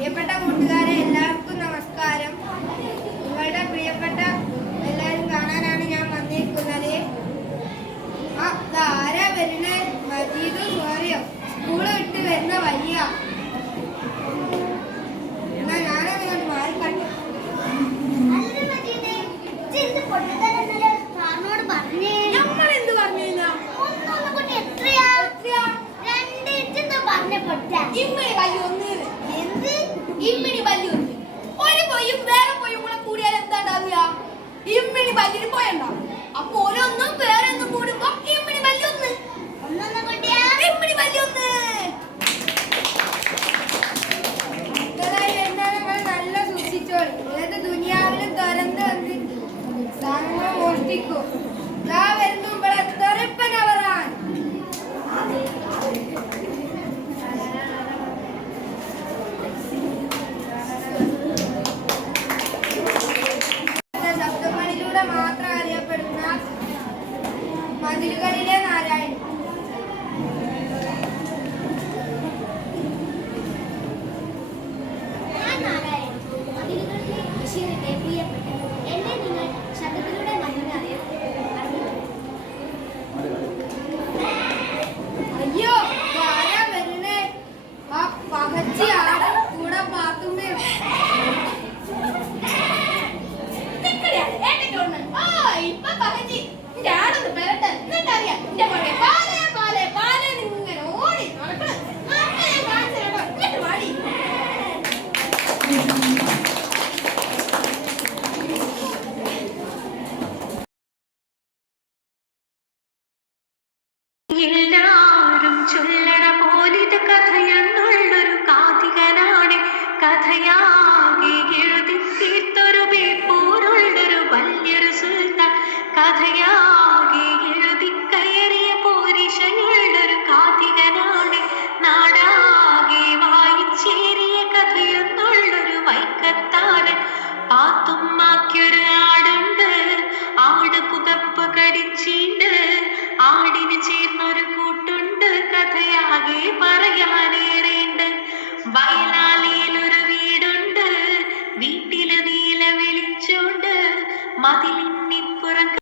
പ്രിയപ്പെട്ട കൂട്ടുകാരെ, എല്ലാവർക്കും നമസ്കാരം. നിങ്ങളുടെ പ്രിയപ്പെട്ട എല്ലാവരും കാണാനാണ് ഞാൻ വന്നിരിക്കുന്നത്. ആരാ വരുന്ന? മജീദും സോറിയോ സ്കൂള് വിട്ട് വരുന്ന വഴിയ. എന്നാ ഞാനങ്ങോട്ട് മാറിക്കണ്ടു. നമ്മളെന്ത് പറഞ്ഞു? ഇമ്മിണി വല്യൊന്ന് എന്ത്? ഇമ്മിണി വല്യൊന്ന് ഒരു പൊയ്യും വേറെ പൊയ്യും കൂടെ കൂടിയാൽ എന്താ ഉണ്ടാവുക? ഇമ്മിണി വല്ലിന് പോയണ്ടാവും. അപ്പൊ ഓരോന്നും വേറൊന്നും കൂടുമ്പോ ഇമ്മിണി വല്യൊന്ന് ഇമ്മിണി വല്യൊന്ന്. നല്ല സൂക്ഷിച്ചോളി. ഏത് ദുനിയാവിലും തുറന്ന് വന്ന് സാധനങ്ങൾ മോഷ്ടിക്കും. ഇതാ വരുന്നു ഇവിടെ തെറിപ്പനവറാൻ. മാത്രം അറിയപ്പെടുന്ന മതിലുകളിലെ നാരായണൻ. അയ്യോ, ആരാ വരുന്നേ? ആ പകച്ചി ആടെ കൂടെ പാത്തുമ്പോ ഇപ്പൊ പകച്ചി ഞാനൊന്ന് പെരട്ടെ. എന്നിട്ടറിയാം എന്റെ പുറകെ പാലേ പാലേ പാലേ ഇങ്ങനെ ഓടി നടക്കണം. ഞാൻ കാണിച്ചു കേട്ടോ. എന്നിട്ട് പാടി. എല്ലാരും ചൊല്ലണ പോലിത് കഥയെന്നുള്ളൊരു കാഥികനാണ്. കഥയാകെ എഴുതി തീർത്തൊരു ബേപ്പൂരുള്ളൊരു വലിയൊരു സുൽത്താൻ. കഥയാകെ എഴുതി കയറിയ പോരിശയുള്ളൊരു കാഥികനാണ്. നാടാകെ വായിച്ചേറിയ കഥയെന്നുള്ളൊരു വൈക്കത്താരൻ. പാത്തുമ്മാക്കൊരു ആടുണ്ട്, ആട് പുതപ്പ് കടിച്ചീണ്ട്. ആടിന് ചേർന്നൊരു കൂട്ടുണ്ട്, കഥയാകെ പറയാനേറെയുണ്ട്. വയല